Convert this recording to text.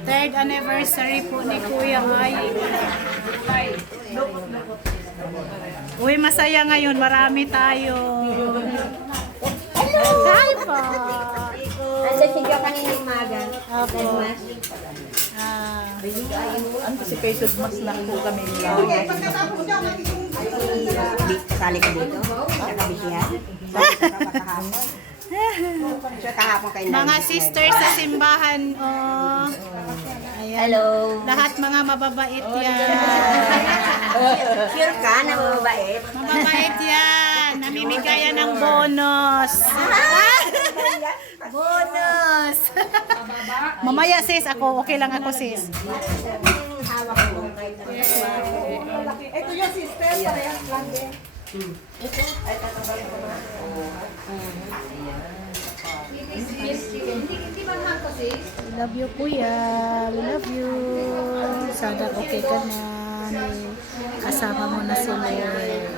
Third anniversary po ni Kuya ngayon. Uy, masaya ngayon. Marami tayo. Hi po. Ando siya kanina umaga. Opo. Anticipated mas na po kami lang. Kasali ka dito? Sa kabisihan? Sa kahapon kayo Mga sisters sa simbahan, oh. Ayan. Hello. Lahat mga mababait yan. Sure ka na mababait? Mababait yan. Namimigayan ng bonus. Bonus. Mamaya sis, ako okay lang ako sis. Hawak mo. Ito yung sister, parehas lang din. Love you kuya. Love you. Sana okay ka na. Kasama mo na sila. Amen.